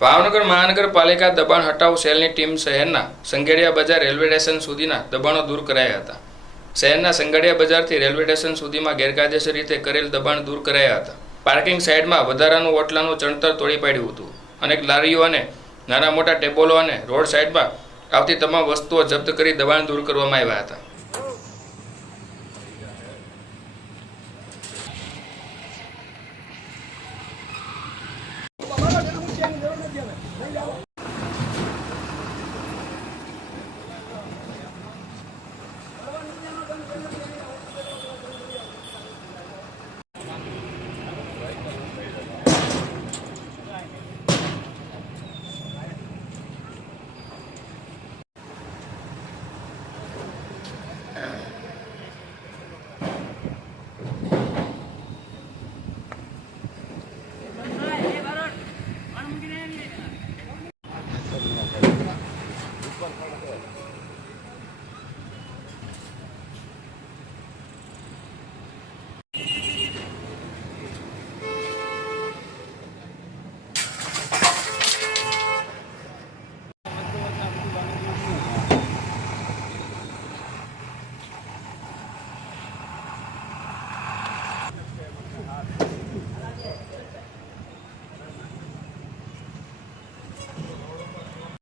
ભાવનગર મહાનગરપાલિકા દબાણ હટાવ સેલની ટીમ શહેરના સંઘેડિયા બજાર રેલવે સ્ટેશન સુધીના દબાણો દૂર કરાયા હતા. શહેરના સંઘેડિયા બજારથી રેલવે સ્ટેશન સુધીમાં ગેરકાયદેસર રીતે કરેલ દબાણ દૂર કરાયા હતા. પાર્કિંગ સાઇડમાં વધારાનું ઓટલાનું ચણતર તોડી પાડ્યું હતું. અનેક લારીઓ અને નાના મોટા ટેબલો અને રોડ સાઇડમાં આવતી તમામ વસ્તુઓ જપ્ત કરી દબાણ દૂર કરવામાં આવ્યા હતા.